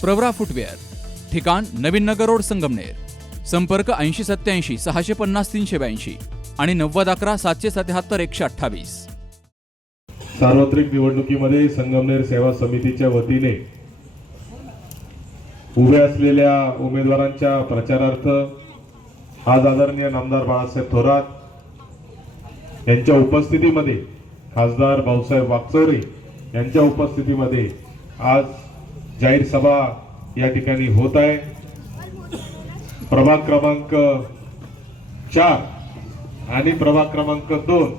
Pravara footwear ठिकाण नवीन नगर road Sangamner संपर्क ऐंशी सत्याऐंशी सहाशे पन्नास तीनशे ब्याऐंशी आणि नव्वद अकरा सातशे सत्याहत्तर एकशे अठ्ठावीस. सार्वत्रिक निवडणुकीमध्ये संगमनेर सेवा समितीच्या वतीने उभे असलेल्या उमेदवारांच्या प्रचारार्थ आज आदरणीय नामदार बाळासाहेब थोरात यांच्या उपस्थितीमध्ये खासदार भाऊसाहेब वागचौरे यांच्या उपस्थितीमध्ये आज जाहीर सभा या ठिकाणी होत आहे. प्रभाग क्रमांक चार आणि प्रभाग क्रमांक दोन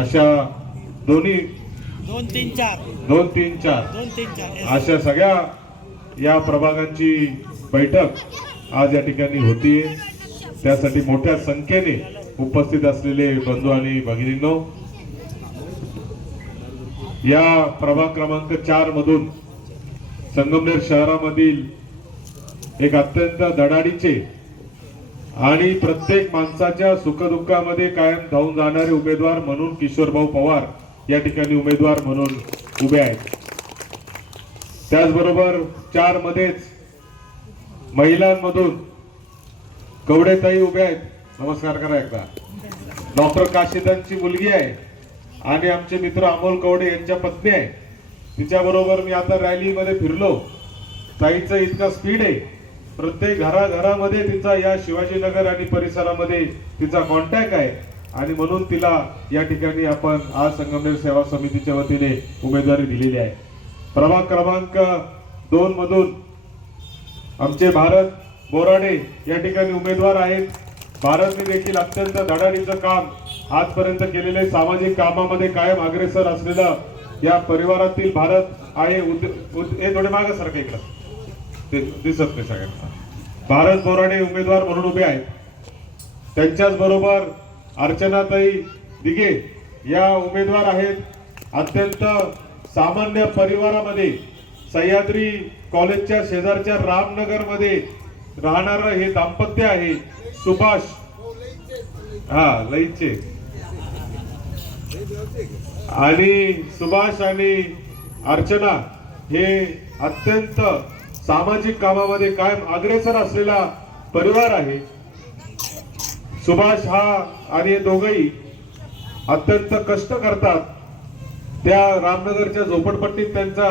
अशा दोन्ही दोन तीन चार. दोन तीन चार दोन तीन चार. अशा सगळ्या या प्रभागांची बैठक आज या ठिकाणी होतीये त्यासाठी मोठ्या संख्येने उपस्थित असलेले बंधू आणि भगिनींनो या प्रभाग क्रमांक चार मधून संगमनेर शहरामधील एक अत्यंत धडाडीचे आणि प्रत्येक माणसाच्या सुखदुःखामध्ये कायम धावून जाणारे उमेदवार म्हणून किशोरभाऊ पवार या ठिकाणी उमेदवार म्हणून उभे आहेत. त्याचबरोबर चार मध्येच महिलांमधून कवडेताई उभे आहेत. नमस्कार करा एकदा. डॉक्टर काशीदांची मुलगी आहे आणि आमचे मित्र अमोल कवडे यांच्या पत्नी आहे तिच्याबरोबर मी आता रॅलीमध्ये फिरलो. ताईचं इतका स्पीड आहे. प्रत्येक घराघरामध्ये तिचा या शिवाजीनगर आणि परिसरामध्ये तिचा कॉन्टॅक्ट आहे. आणि म्हणून तिला या ठिकाणी आपण आज संगमनेर सेवा समितीच्या वतीने उमेदवारी दिलेली आहे. प्रभाग क्रमांक दोन मधून आमचे भारत बोराडे या ठिकाणी उमेदवार आहेत. भारतने देखील अत्यंत धडाडीचं काम आजपर्यंत केलेले सामाजिक कामामध्ये कायम अग्रेसर असलेलं या परिवारातील भारत आहे उद- उद- हे थोडे मागे सारखं इकडं. दिसत नाही सगळ्यांना. भारत बोराडे उमेदवार म्हणून उभे आहेत. त्यांच्याच बरोबर अर्चनाताई दिघे या उमेदवार आहेत. अत्यंत सामान्य परिवारामध्ये सह्याद्री कॉलेजच्या शेजारच्या रामनगरमध्ये राहणारं राहणार हे दाम्पत्य आहे सुभाष. हा लईचे. आणि सुभाष आणि अर्चना हे अत्यंत सामाजिक कामामध्ये कायम अग्रेसर असलेला परिवार आहे. सुभाष हा आणि हे दोघही अत्यंत कष्ट करतात. त्या रामनगरच्या झोपडपट्टीत त्यांचा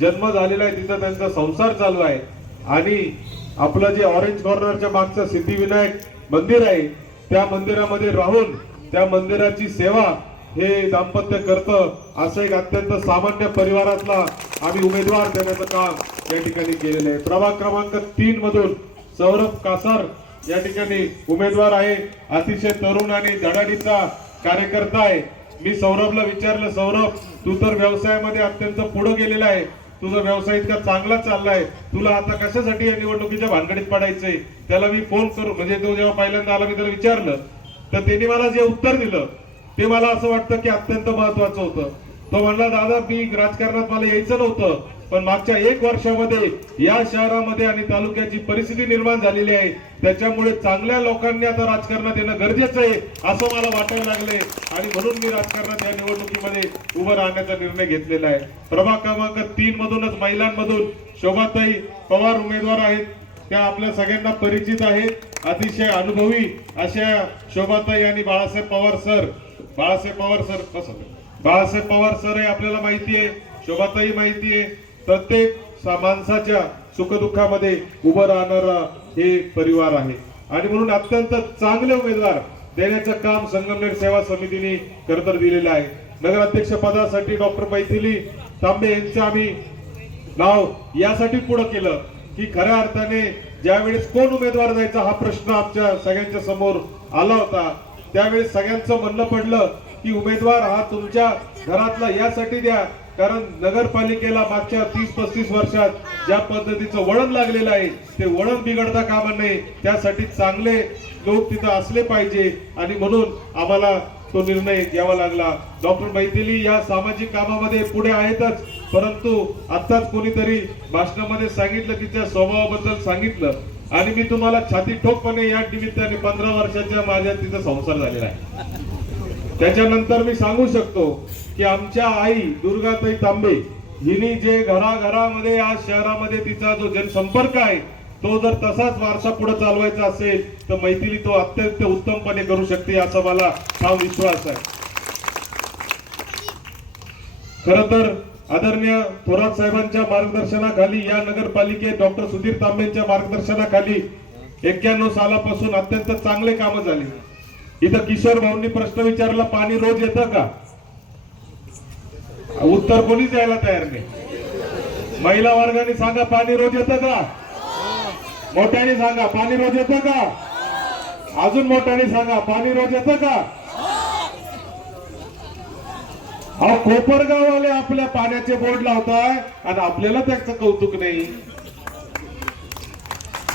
जन्म झालेला आहे तिथं त्यांचा संसार चालू आहे. आणि आपलं जे ऑरेंज कॉर्नरच्या मागचं सिद्धिविनायक मंदिर आहे त्या मंदिरामध्ये राहून त्या मंदिराची सेवा हे दाम्पत्य करतं असं एक अत्यंत सामान्य परिवारातला आम्ही उमेदवार देण्याचं काम या ठिकाणी केलेलं आहे. प्रभाग क्रमांक तीन मधून सौरभ कासार या ठिकाणी उमेदवार आहे. अतिशय तरुण आणि धडाडीचा कार्यकर्ता आहे. मी सौरभला विचारलं सौरभ तू तर व्यवसायामध्ये अत्यंत पुढे गेलेला आहे. तुझा व्यवसाय इतका चांगला चाललाय तुला आता कशासाठी या निवडणुकीच्या भानगडीत पडायचंय? त्याला मी फोन करू म्हणजे तो जेव्हा पहिल्यांदा आला मी त्याला विचारलं तर त्यांनी मला जे उत्तर दिलं ते मला असं वाटतं की अत्यंत महत्वाचं होतं. तो म्हणला दादा मी राजकारणात मला यायचं नव्हतं पण मागच्या एक वर्षामध्ये या शहरामध्ये आणि तालुक्याची परिस्थिती निर्माण झालेली आहे. त्याच्यामुळे चांगल्या लोकांनी आता राजकारणात येणं गरजेचं आहे असं मला वाटायला लागले आणि म्हणून मी राजकारणात या निवडणुकीमध्ये उभं राहण्याचा निर्णय घेतलेला आहे. प्रभाग क्रमांक तीन मधूनच महिलांमधून शोभाताई पवार उमेदवार आहेत. त्या आपल्या सगळ्यांना परिचित आहेत. अतिशय अनुभवी अशा शोभाताई आणि बाळासाहेब पवार सर. बाळासाहेब पवार सर कसं? बाळासाहेब पवार सर हे आपल्याला माहिती आहे शोभाताई माहिती आहे. प्रत्येक माणसाच्या सुखदुःखामध्ये उभं राहणारा हे परिवार आहे. आणि म्हणून अत्यंत चांगले उमेदवार देण्याचं काम संगमनेर सेवा समितीने खरं तर दिलेलं आहे. नगराध्यक्ष पदासाठी डॉक्टर मैथिली तांबे यांचं आम्ही नाव यासाठी पुढं केलं की खऱ्या अर्थाने ज्यावेळेस कोण उमेदवार द्यायचा हा प्रश्न आमच्या सगळ्यांच्या समोर आला होता त्यावेळेस सगळ्यांचं म्हणणं पडलं की उमेदवार हा तुमच्या घरातला यासाठी द्या. कारण नगरपालिकेला मागच्या तीस पस्तीस वर्षात ज्या पद्धतीचं वळण लागलेलं आहे ते वळण बिघडता कामा नये. त्यासाठी चांगले लोक तिथं असले पाहिजे. आणि म्हणून आम्हाला तो निर्णय घ्यावा लागला. डॉक्टर मैथिली या सामाजिक कामामध्ये पुढे आहेतच. परंतु आत्ताच कोणीतरी भाषणामध्ये सांगितलं तिच्या स्वभावाबद्दल सांगितलं. आणि मी तुम्हाला छाती ठोकपणे या निमित्ताने पंधरा वर्षाच्या माझ्या तिचा संसार झालेला आहे. त्याच्यानंतर मी सांगू शकतो की आमच्या आई दुर्गाताई तांबे हिने जे घराघरामध्ये आज शहरामध्ये तिचा जो जनसंपर्क आहे तो जर तसाच वारसा पुढे चालवायचा असेल तर मैथिली तो अत्यंत उत्तमपणे करू शकते याचा मला हा विश्वास आहे. खर तर आदरणीय थोरात साहेबांच्या मार्गदर्शनाखाली या नगरपालिकेत डॉक्टर सुधीर तांबेंच्या मार्गदर्शनाखाली एक्क्याण्णव सालापासून अत्यंत चांगले कामं झाली. इथं किशोर भाऊंनी प्रश्न विचारला पाणी रोज येतं का? उत्तर कोणीच यायला तयार नाही. महिला वर्गाने सांगा पाणी रोज येतं का? मोठ्याने सांगा पाणी रोज येतं का? अजून मोठ्याने सांगा पाणी रोज येतं का? अहो कोपरगाववाले आपल्या पाण्याचे बोर्ड लावताय आणि आपल्याला त्याचं कौतुक नाही.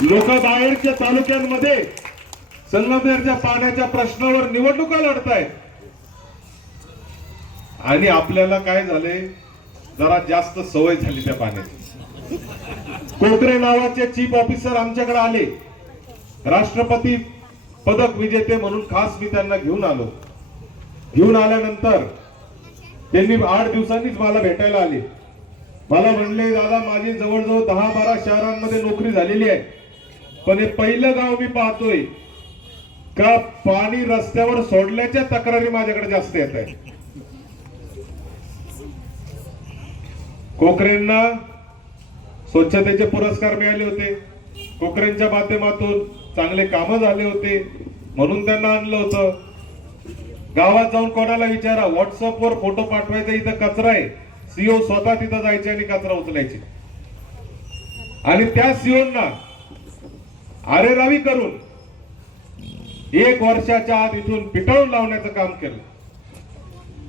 लोक बाहेरच्या तालुक्यांमध्ये संगमनेरच्या पाण्याच्या प्रश्नावर निवडणुका लढतायत. आणि आपल्याला काय झाले? जरा जास्त सवय झाली त्या पाण्याची. कोकरे नावाचे चीफ ऑफिसर आमच्याकडे आले. राष्ट्रपती पदक विजेते म्हणून खास मी त्यांना घेऊन आलो. घेऊन आल्यानंतर त्यांनी आठ दिवसांनीच मला भेटायला आले. मला म्हणले दादा माझी जवळजवळ दहा बारा शहरांमध्ये नोकरी झालेली आहे. पण हे पहिलं गाव मी पाहतोय का पाणी रस्त्यावर सोडल्याच्या तक्रारी माझ्याकडे जास्त येत आहे कोकरेंना स्वच्छतेचे पुरस्कार मिळाले होते. कोकरेंच्या माध्यमातून चांगले कामं झाले होते. म्हणून त्यांना आणलं होतं. गावात जाऊन कोणाला विचारा. व्हॉट्सअपवर फोटो पाठवायचा इथं कचरा आहे. सीओ स्वतः तिथं जायचे आणि कचरा उचलायचे. आणि त्या सीओना अरे रवी करून एक वर्षाच्या आत इथून पिटाळून लावण्याचं काम केलं.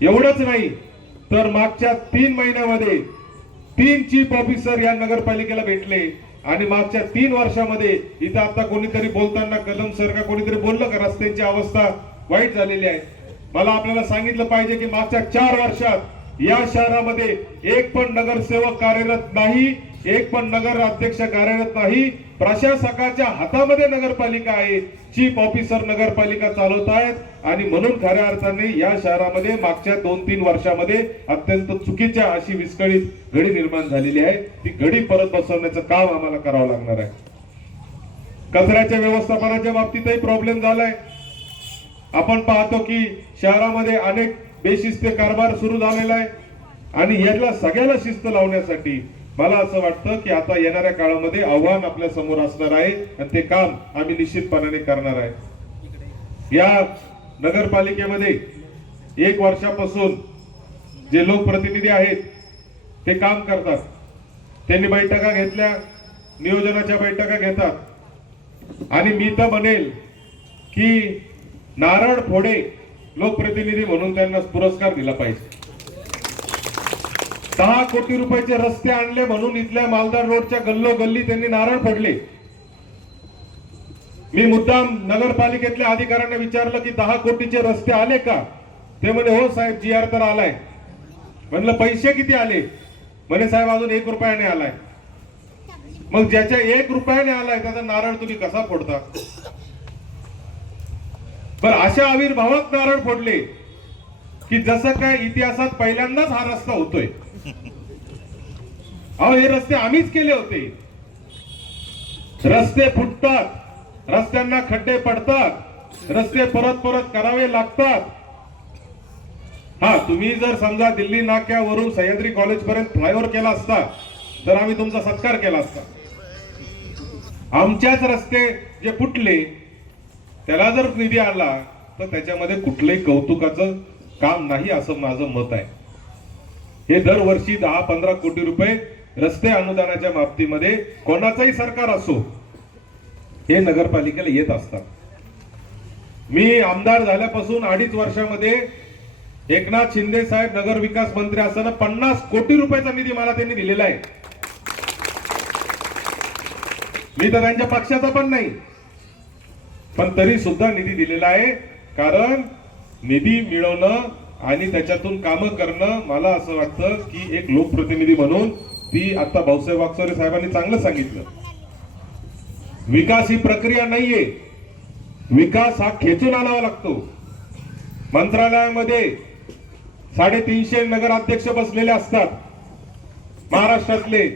एवढंच नाही तर मागच्या तीन महिन्यामध्ये तीन चीफ ऑफिसर या नगरपालिकेला भेटले आणि मागच्या तीन वर्षामध्ये इथं आता कोणीतरी बोलताना कदम सर का कोणीतरी बोललं का? रस्त्यांची अवस्था वाईट झालेली आहे. मला आपल्याला सांगितलं पाहिजे की मागच्या चार वर्षात या शहरामध्ये एक पण नगरसेवक कार्यरत नाही एक पण नगर अध्यक्ष कार्यरत नाही. प्रशासकाच्या हातामध्ये नगरपालिका आहे. चीफ ऑफिसर नगरपालिका चालवत आहेत. आणि म्हणून खऱ्या अर्थाने या शहरामध्ये मागच्या दोन तीन वर्षामध्ये अत्यंत चुकीच्या अशी विस्कळीत घडी निर्माण झालेली आहे. ती घडी परत बसवण्याचं काम आम्हाला करावं लागणार आहे. कचऱ्याच्या व्यवस्थापनाच्या बाबतीतही प्रॉब्लेम झालाय. आपण पाहतो की शहरामध्ये अनेक बेशिस्त कारभार सुरू झालेला आहे. आणि याला सगळ्याला शिस्त लावण्यासाठी मला असं वाटतं की आता येणाऱ्या काळामध्ये आव्हान आपल्यासमोर असणार आहे आणि ते काम आम्ही निश्चितपणाने करणार आहे. या नगरपालिकेमध्ये एक वर्षापासून जे लोकप्रतिनिधी आहेत ते काम करतात. त्यांनी बैठका घेतल्या नियोजनाच्या बैठका घेतात. आणि मी तर म्हणेल की नारळ फोडे लोकप्रतिनिधी म्हणून त्यांना पुरस्कार दिला पाहिजे. दहा कोटी रुपयाचे रस्ते आणले म्हणून इथल्या मालदार रोडच्या गल्लो गल्ली त्यांनी नारळ फोडले. मी मुद्दाम नगरपालिकेतल्या अधिकाऱ्यांना विचारलं की दहा कोटीचे रस्ते आले का? ते म्हणे हो साहेब जी आर तर आलाय. म्हणलं पैसे किती आले? म्हणे साहेब अजून एक रुपयाने आलाय. मग ज्याच्या एक रुपयाने आलाय त्याचा नारळ तुम्ही कसा फोडता? पण अशा आविर्भावात नारळ फोडले की जसं काय इतिहासात पहिल्यांदाच हा रस्ता होतोय. अहो हे रस्ते आम्हीच केले होते. रस्ते फुटतात रस्त्यांना खड्डे पडतात रस्ते परत परत करावे लागतात. हा तुम्ही जर समजा दिल्ली नाक्यावरून सह्याद्री कॉलेज पर्यंत फ्लायओव्हर केला असता तर आम्ही तुमचा सत्कार केला असता. आमच्याच रस्ते जे फुटले त्याला जर निधी आला तर त्याच्यामध्ये कुठलंही कौतुकाचं काम नाही असं माझं मत आहे. हे दरवर्षी दहा पंधरा कोटी रुपये रस्ते अनुदानाच्या बाबतीमध्ये कोणाचंही सरकार असो हे नगरपालिकेला येत असतात. मी आमदार झाल्यापासून अडीच वर्षामध्ये एकनाथ शिंदे साहेब नगर विकास मंत्री असताना पन्नास कोटी रुपयाचा निधी मला त्यांनी दिलेला आहे. मी तर त्यांच्या पक्षाचा पण नाही. पण तरी सुद्धा निधी दिलेला आहे. कारण निधी मिळवणं आणि त्याच्यातून कामं करणं मला असं वाटतं की एक लोकप्रतिनिधी म्हणून ती आता भाऊसाहेब वागचौरे साहेबांनी चांगलं सांगितलं. विकास ही प्रक्रिया नाहीये. विकास हा खेचून आणावा लागतो. मंत्रालयामध्ये साडेतीनशे नगराध्यक्ष बसलेले असतात. महाराष्ट्रातले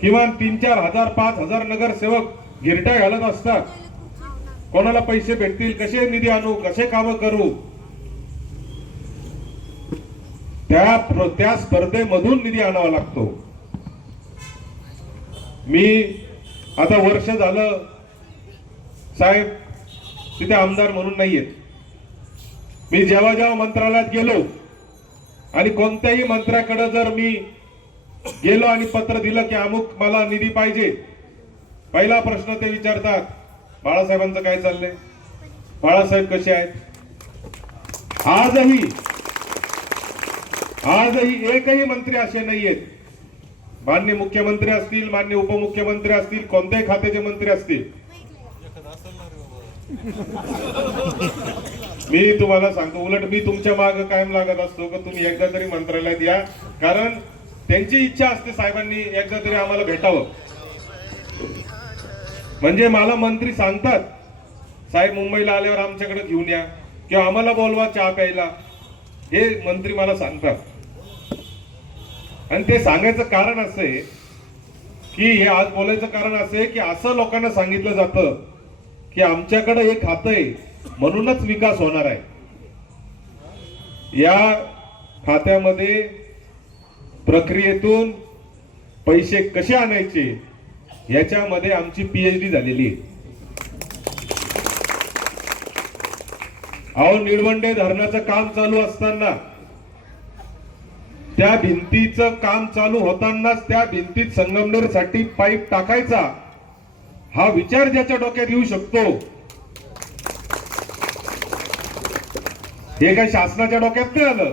किमान तीन चार हजार पाच हजार नगरसेवक गिरट्या घालत असतात. कोणाला पैसे भेटतील कसे निधी आणू कसे काम करू? त्या त्या स्पर्धेमधून निधी आणावा लागतो. मी आता वर्ष झालं साहेब तिथे आमदार म्हणून नाहीयेत मी जेव्हा जेव्हा मंत्रालयात गेलो आणि कोणत्याही मंत्र्याकडे जर मी गेलो आणि पत्र दिलं की अमुक मला निधी पाहिजे पहिला प्रश्न ते विचारतात बाळासाहेबांचं काय चाललंय? बाळासाहेब कसे आहेत? आजही आजही एकही मंत्री असे नाहीयेत. मान्य मुख्यमंत्री असतील मान्य उपमुख्यमंत्री असतील कोणत्याही खात्याचे मंत्री असतील. मी तुम्हाला सांगतो उलट मी तुमच्या माग कायम लागत असतो का तुम्ही एकदा तरी मंत्रालयात या. कारण त्यांची इच्छा असते साहेबांनी एकदा तरी आम्हाला भेटावं. म्हणजे मला मंत्री सांगतात साहेब मुंबईला आल्यावर आमच्याकडे घेऊन या किंवा आम्हाला बोलवा चहा प्यायला. हे मंत्री मला सांगतात. आणि ते सांगायचं कारण असं आहे की हे आज बोलायचं कारण असं आहे की असं लोकांना सांगितलं जातं की आमच्याकडे हे खातं आहे म्हणूनच विकास होणार आहे. या खात्यामध्ये प्रक्रियेतून पैसे कसे आणायचे याच्यामध्ये आमची पीएचडी झालेली आहे. अहो निळवंडे धरणाचं काम चालू असताना त्या भिंतीचं काम चालू होतानाच त्या भिंतीत संगमनेरसाठी पाईप टाकायचा हा विचार ज्याच्या डोक्यात येऊ शकतो? हे काही शासनाच्या डोक्यात नाही आलं?